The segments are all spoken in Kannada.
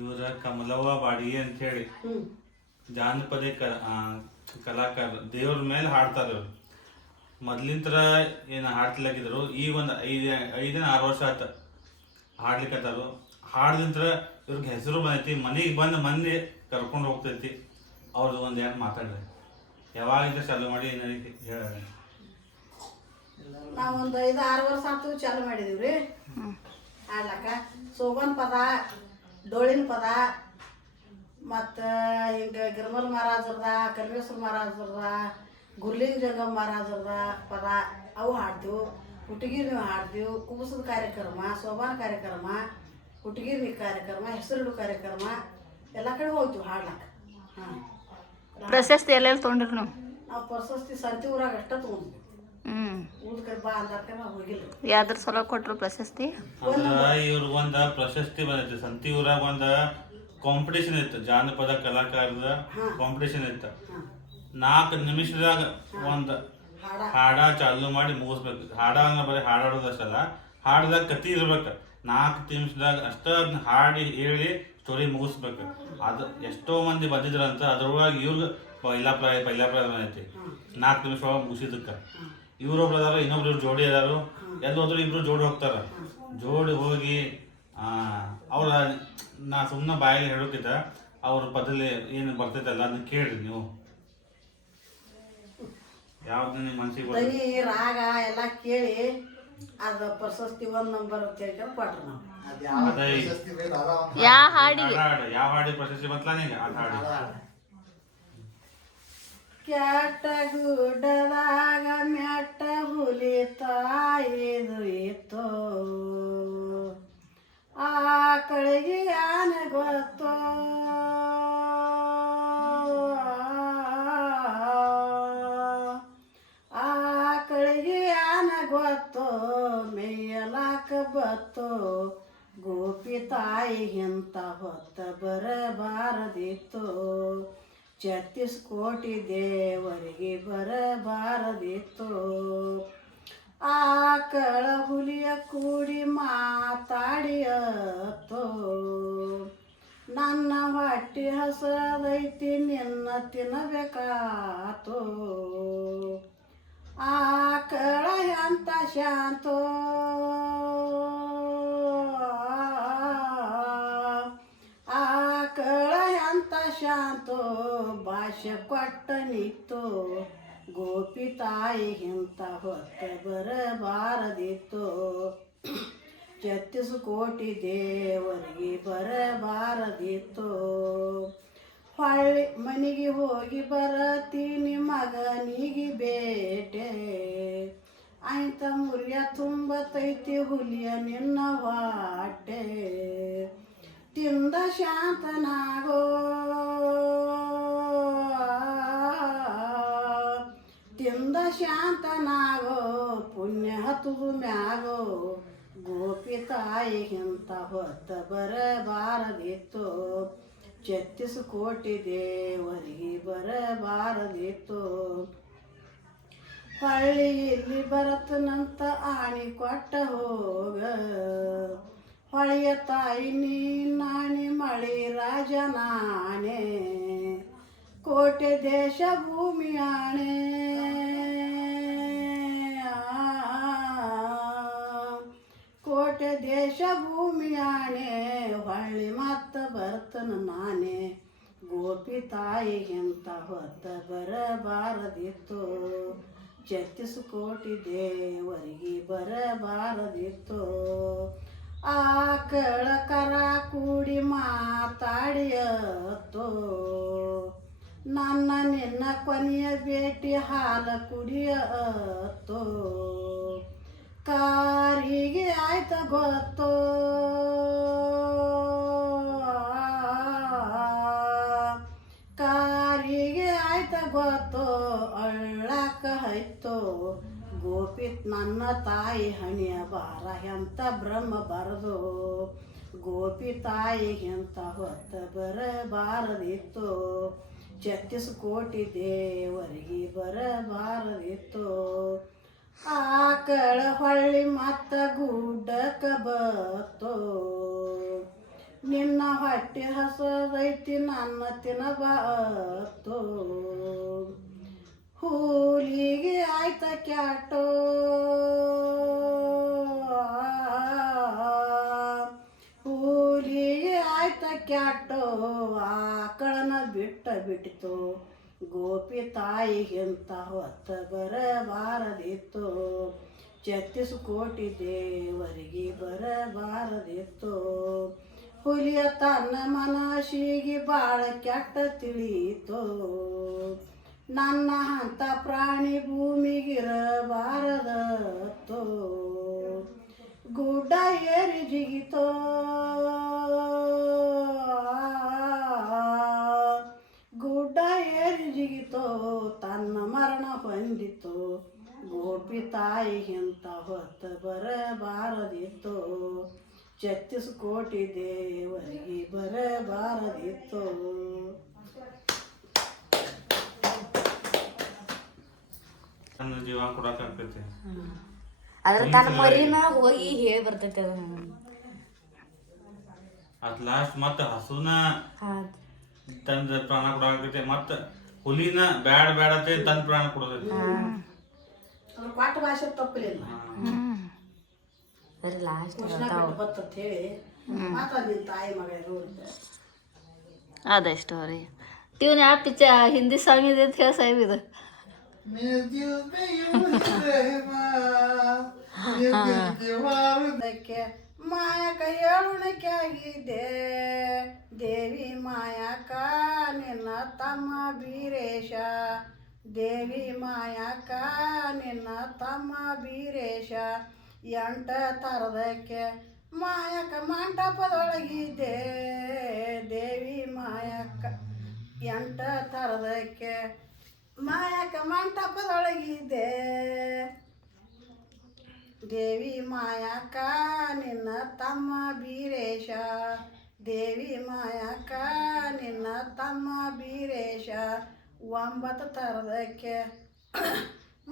ಇವರ ಕಮಲವ್ವ ಬಾಡಿಗೆ ಅಂತ ಹೇಳಿ ಜಾನಪದ ಕಲಾಕಾರ ದೇವ್ರ ಮೇಲೆ ಹಾಡ್ತಾರೆ ಇವ್ರು. ಮೊದ್ಲಿಂತರ ಏನು ಹಾಡ್ತಿಲಾಗಿದ್ರು ಈಗ ಒಂದು 5-6 ವರ್ಷ ಆತ ಹಾಡ್ಲಿಕ್ಕತ್ತಾರು. ಹಾಡ್ಲಿಂತ್ರ ಇವ್ರಿಗೆ ಹೆಸರು ಬಂದೈತಿ, ಮನೆಗೆ ಬಂದು ಮಂದಿ ಕರ್ಕೊಂಡು ಹೋಗ್ತೈತಿ. ಅವ್ರದ್ದು ಒಂದು ಏನು ಮಾತಾಡ್ರಿ, ಯಾವಾಗಿಂದ ಚಾಲು ಮಾಡಿ ಏನೈತಿ ಹೇಳ. ನಾವೊಂದು 5-6 ವರ್ಷ ಆತು ಚಾಲು ಮಾಡಿದೀವಿ ರೀ ಹಾಡ್ಲಕ್ಕ. ಸೋಗನ್ ಪದ, ಡೋಳಿನ ಪದ, ಮತ್ತು ಹಿಂಗೆ ಗಿರ್ಮಲ್ ಮಹಾರಾಜರ್ದ, ಕಲ್ಮೇಶ್ವರ ಮಹಾರಾಜರ್ದ, ಗುರ್ಲಿಂಗ ಜಂಗಮ್ ಮಹಾರಾಜರ್ದ ಪದ ಅವು ಹಾಡ್ತೀವಿ. ಹುಟ್ಟಗಿರ್ನಿ ಹಾಡ್ತೀವಿ. ಕುಬಸದ ಕಾರ್ಯಕ್ರಮ, ಸೋಬಾನ ಕಾರ್ಯಕ್ರಮ, ಹುಟ್ಟಗಿರ್ನಿ ಕಾರ್ಯಕ್ರಮ, ಹೆಸರಿಡು ಕಾರ್ಯಕ್ರಮ ಎಲ್ಲ ಕಡೆ ಹೋಗ್ತೀವಿ ಹಾಡ್ಲಕ್ಕ. ಹಾಂ, ಪ್ರಶಸ್ತಿ ಎಲ್ಲೆಲ್ಲಿ ತೊಗೊಂಡ್ರಿ ನೀವು? ನಾವು ಪ್ರಶಸ್ತಿ ಸಂತಿ ಊರಾಗ ಅಷ್ಟ ತೊಗೊಂಡ್ವಿ. ಊದ ಕಡೆ ಬಾ ಅಂದಾಕ ನಾವು ಹೋಗಿಲ್ಲ. ಯಾವ್ದ್ರ ಸಲ ಕೊಟ್ರು ಪ್ರಶಸ್ತಿ? ಇವ್ರಿಗೆ ಒಂದು ಪ್ರಶಸ್ತಿ ಬಂದೈತಿ. ಸಂತಿ ಊರಾಗ ಒಂದು ಕಾಂಪಿಟೇಷನ್ ಇತ್ತು, ಜಾನಪದ ಕಲಾಕಾರದ ಕಾಂಪಿಟೇಷನ್ ಇತ್ತು. 4 ನಿಮಿಷದಾಗ ಒಂದು ಹಾಡ ಚಾಲು ಮಾಡಿ ಮುಗಿಸ್ಬೇಕು. ಹಾಡ ಬರೀ ಹಾಡೋದಷ್ಟಲ್ಲ, ಹಾಡ್ದಾಗ ಕತಿ ಇರ್ಬೇಕು. 4 ನಿಮಿಷದಾಗ ಅಷ್ಟ ಹಾಡಿ ಹೇಳಿ ಸ್ಟೋರಿ ಮುಗಿಸ್ಬೇಕು. ಅದು ಎಷ್ಟೋ ಮಂದಿ ಬಂದಿದ್ರಂತ. ಅದ್ರೊಳಗೆ ಇವ್ರಿಗೆ ಪೈಲಾ ಪ್ರೈಸ್ ಬಂದೈತಿ 4 ನಿಮಿಷ ಒಳಗೆ ಮುಗಿಸಿದಕ್ಕೆ. ಇವ್ರೊಬ್ರು ಅದಾರ, ಇನ್ನೊಬ್ರು ಜೋಡಿ ಅದಾರು. ಎಲ್ಲೋದ್ರು ಇಬ್ರು ಜೋಡಿ ಹೋಗ್ತಾರ. ಜೋಡಿ ಹೋಗಿ ಅವ್ರ ನಾ ಸುಮ್ಮನೆ ಬಾಯಲ್ಲಿ ಹೇಳೋಕ್ಕಿಂತ ಅವ್ರ ಪದದಲ್ಲಿ ಏನು ಬರ್ತೈತಲ್ಲ ಅದನ್ನ ಕೇಳ್ರಿ ನೀವು. ಯಾವ್ದು ನಿಮ್ಮ ಮನ್ಸಿಗೆ ದನಿ ರಾಗ ಎಲ್ಲ ಕೇಳಿ ಅದು ಪ್ರಶಸ್ತಿ 1 ನಂಬರ್ ಅಂತ ಹೇಳ್ಕೊಂಡು ಕೊಟ್ರು ನಾವು. ಯಾವ ಹಾಡಿಗೆ? ಯಾವ ಹಾಡಿ ಪ್ರಶಸ್ತಿ ಬಂತಲ್ಲ ನಿಂಗೆ ಆ ಹಾಡಿ. ಕ್ಯಾಟ ಗುಡ್ಡದಾಗ ಮೆಟ್ಟ ಹುಲಿ ತಾಯಿದು ಇತ್ತೋ, ಆಕಳಿಗೆ ಆನೆ ಗೊತ್ತೋ, ಆಕಳಿಗೆ ಆನೆ ಗೊತ್ತೋ, ಮೇಯಲಾಕ ಬತ್ತೋ, ಗೋಪಿ ತಾಯಿ ಇಂತ ಹೊತ್ತ ಬರಬಾರದಿತ್ತು, 36 ಕೋಟಿ ದೇವರಿಗೆ ಬರಬಾರದಿತ್ತು. ಆಕಳ ಹುಲಿಯ ಕೂಡಿ ಮಾತಾಡಿಯತ್ತೋ, ನನ್ನ ಹೊಟ್ಟಿ ಹಸದೈತಿ ನಿನ್ನ ತಿನ್ನಬೇಕಾತೋ, ಆಕಳ ಎಂತ ಶಾಂತೋ, ಆಕಳ ಎಂತ ಶಾಂತೋ, ಭಾಷೆ ಕೊಟ್ಟ ನಿತ್ತು, ಗೋಪಿ ತಾಯಿ ಇಂತ ಹೊತ್ತ ಬರಬಾರದಿತ್ತು, 36 ಕೋಟಿ ದೇವರಿಗೆ ಬರಬಾರದಿತ್ತು. ಹೊಳ್ಳಿ ಮನೆಗೆ ಹೋಗಿ ಬರತೀನಿ ಮಗನಿಗೆ ಬೇಟೆ, ಆಯ್ತ ಮುರಿಯ ತುಂಬತೈತಿ ಹುಲಿಯ ನಿನ್ನ ವಾಟೆ, ತಿಂದ ಶಾಂತನಾಗೋ, ತಿಂದ ಶಾಂತನಾಗೋ, ಪುಣ್ಯ ಹತ್ತುದು ಮ್ಯಾಗೋ, ಗೋಪಿ ತಾಯಿ ಇಂತ ಹೊತ್ತ ಬರಬಾರದಿತ್ತು, 36 ಕೋಟಿ ದೇವರಿಗೆ ಬರಬಾರದಿತ್ತು. ಹೊಳ್ಳಿ ಇಲ್ಲಿ ಬರತನಂತ ಆಣಿ ಕೊಟ್ಟ ಹೋಗ, ಹೊಳೆಯ ತಾಯಿ ನೀ ನಾಣಿ ಮಳಿ ರಾಜನಾಣೆ, ಕೋಟೆ ದೇಶ ಭೂಮಿ ಆಣೆ, ಕೋಟೆ ದೇಶ ಭೂಮಿ ಆಣೆ, ಹೊಳ್ಳಿ ಮತ್ತ ಬರ್ತನ ನಾನೇ, ಗೋಪಿ ತಾಯಿ ಇಂತ ಹೊತ್ತ ಬರಬಾರದಿತ್ತು, 36 ಕೋಟಿ ದೇವರಿಗೆ ಬರಬಾರದಿತ್ತು. ಆಕಳ ಕರ ಕೂಡಿ ಮಾತಾಡಿಯತ್ತೋ, ನನ್ನ ನಿನ್ನ ಕೊನೆಯ ಭೇಟಿ ಹಾಲ ಕುಡಿಯತ್ತೋ, ಕಾರಿಗೆ ಆಯ್ತ ಗೊತ್ತೋ, ಕಾರಿಗೆ ಆಯ್ತ ಗೊತ್ತೋ, ಅಳ್ಳಾಕ ಹೈತೋ, ಗೋಪಿ ನನ್ನ ತಾಯಿ ಹಣಿಯ ಬಾರ ಎಂತ ಬ್ರಹ್ಮ ಬರದು, ಗೋಪಿ ತಾಯಿ ಎಂತ ಹೊತ್ತ ಬರಬಾರದಿತ್ತು, 36 ಕೋಟಿ ದೇವರಿಗೆ ಬರಬಾರದಿತ್ತು. ಆಕಳ ಹೊಳ್ಳಿ ಮತ್ತ ಗುಡ್ಡಕ ಬತ್ತೋ, ನಿನ್ನ ಹೊಟ್ಟೆ ಹಸದೈತಿ ನನ್ನ ತಿನ್ನಬಾತು ಹೂಲಿಗೆ ಆಯ್ತ ಕ್ಯಾಟೋ ಹೂಲಿಗೆ ಆಯ್ತ ಕ್ಯಾಟೋ ಆಕಳನ ಬಿಟ್ಟಿತು ಗೋಪಿ ತಾಯಿಗಿಂತ ಹೊತ್ತ ಬರಬಾರದಿತ್ತು 36 ಕೋಟಿ ದೇವರಿಗೆ ಬರಬಾರದಿತ್ತು ಹುಲಿಯ ತನ್ನ ಮನಸ್ಸಿಗೆ ಬಾಳ ಕೆಟ್ಟ ತಿಳಿಯಿತು ನನ್ನ ಅಂತ ಪ್ರಾಣಿ ಭೂಮಿಗಿರಬಾರದತ್ತೋ ಗುಡ್ಡ ಏರಿ ಜಿಗಿತೋ ಗುಡ್ಡ ಏರಿ ಜಿಗಿತೋ ತನ್ನ ಮರಣ ಹೊಂದಿತು ಗೋಪಿ ತಾಯಿಗಿಂತ ಹೊತ್ತ ಬರಬಾರದಿತ್ತು 36 ಕೋಟಿ ದೇವರಿಗೆ ಬರಬಾರದಿತ್ತು ನನ್ನ ಜೀವ ಕೊಡಕ್ಕಾಗ್ತೈತಿ ಅದ್ರ ತನ್ನ ಮರಿನ ಹೋಗಿ ಹೇಳಿ ಬರ್ತೈತಿ ಅದ ಅಟ್ ಲಾಸ್ಟ್ ಮತ್ತ ಹಸುನ ತಂದ ಪ್ರಾಣ ಕೊಡಾಕೈತಿ ಮತ್ತ ಹುಲಿನ ಬ್ಯಾಡ ಬ್ಯಾಡತೆ ತಂದ ಪ್ರಾಣ ಕೊಡತೈತಿ ಅದ್ರ ಕ್ವಾಟ ಭಾಷೆ ತಪ್ಪಲಿಲ್ಲ ಬರೀ ಲಾಸ್ಟ್ ಬರ್ತಂತ ಹೇಳಿ ಮಾತಾಡಿನ ತಾಯಿ ಮಗ ಅದೇ ಸ್ಟೋರಿ ಟ್ಯೂನ್ ಯಾವ ಹಿಂದಿ ಸಾಂಗ್ ಇದೆ ಅಂತ ಹೇಳಿ ಸಾಹೇಬ್ ಇದು ಮಾಯಕ ಏಳುಣಕ್ಕೆ ಆಗಿದೆ ದೇವಿ ಮಾಯಕ ನಿನ್ನ ತಮ್ಮ ಬೀರೇಶ ದೇವಿ ಮಾಯಕ ನಿನ್ನ ತಮ್ಮ ಬೀರೇಶ 8 ತರದಕ್ಕೆ ಮಾಯಕ ಮಂಟಪದೊಳಗಿದೆ ದೇವಿ ಮಾಯಕ 8 ತರದಕ್ಕೆ ಮಾಯಕ ಮಂಟಪದೊಳಗಿದೆ ದೇವಿ ಮಾಯಕ ನಿನ್ನ ತಮ್ಮ ಬೀರೇಶ ದೇವಿ ಮಾಯಕ ನಿನ್ನ ತಮ್ಮ ಬೀರೇಶ 9 ತರದಕ್ಕೆ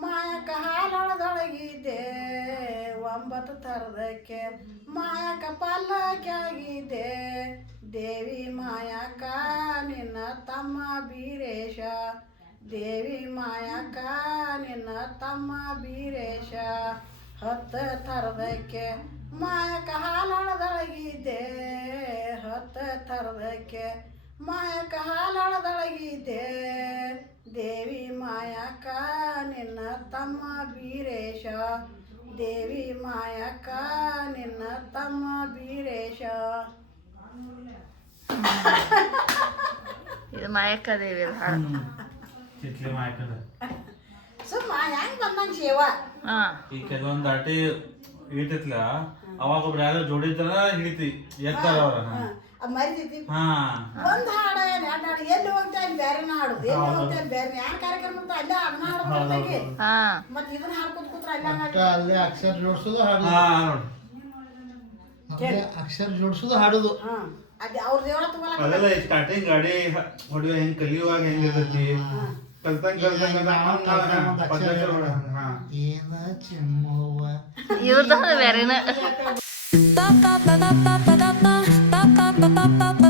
ಮಾಯಕ ಹಾಲೊಳದೊಳಗಿದೆ 9 ತರದಕ್ಕೆ ಮಾಯಕ ಪಲ್ಲಕ್ಕಾಗಿದೆ ದೇವಿ ಮಾಯಕ ನಿನ್ನ ತಮ್ಮ ಬೀರೇಶ ದೇವಿ ಮಾಯಕ ನಿನ್ನ ತಮ್ಮ ಬೀರೇಶ 10 ತರದಕ್ಕೆ ಮಾಯಕ ಹಾಲೊಳದೊಳಗಿದೆ 10 ತರದಕ್ಕೆ ಮಾಯಕ ಹಾಲೊಳದೊಳಗಿದೆ ದೇವಿ ಮಾಯಕ ನಿನ್ನ ತಮ್ಮ ಬೀರೇಶ ದೇವಿ ಮಾಯಕ ನಿನ್ನ ತಮ್ಮ ಬೀರೇಶ ಇದು ಮಾಯಕ್ಕ ದೇವಿ ಹಾಡು ಚಿಟ್ಲಿ ಮಾಯಕದ ಸುಮ್ಮ ಹೆಂಗ್ ಬಂದಂಗ ಸೇವಾ ಹಾ ಈ ಕೆಲವೊಂದು ದಾಟಿ ಹಿಡಿತೈತ್ಲ ಅವಾಗ ಒಬ್ರು ಯಾರೋ ಜೋಡಿತಾರ ಹಿಡಿತಿ ಎತ್ತಾರ ಅವ್ರ ಅದು ಮರಿತೈತಿ ಹಾ ಒಂದ್ ಹಾಡ ಎರಡು ಹಾಡು ಎಲ್ಲಿ ಹೋಗ್ತಾ ಅಲ್ಲಿ ಬೇರೆನ ಹಾಡುದು ಎಲ್ಲಿ ಹೋಗ್ತಾ ಅಲ್ಲಿ ಬೇರೆ ಯಾರು ಕಾರ್ಯಕ್ರಮ ಅಂತ ಅಲ್ಲೇ ಅದನ್ನ ಹಾಡ್ಬೇಕಾಗಿ ಹಾ ಮತ್ತೆ ಇದನ್ನ ಹಾಡ್ಕೊತ ಕೂತ್ರ ಅಲ್ಲ ಅಲ್ಲೇ ಅಕ್ಷರ ಜೋಡಿಸೋದು ಹಾಡು ಹಾ ನೋಡು ಅಕ್ಷರ ಜೋಡಿಸೋದು ಹಾಡುದು ಹಾ ಅದು ಅವ್ರ ದೇವರ ತಗೊಳಕ ಅದೆಲ್ಲ ಸ್ಟಾರ್ಟಿಂಗ್ ಗಾಡಿ ಹೊಡಿಯೋ ಹೆಂಗ್ ಕಲಿಯುವಾಗ ಹೆಂಗಿರ್ತೈತಿ ಕಲ್ತಂಗ್ ಏನ ಚೆಮ್ಮವ್ವ ಇವ್ರದ್ದು ಬೇರೆನ pa pa pa pa pa pa pa pa pa pa pa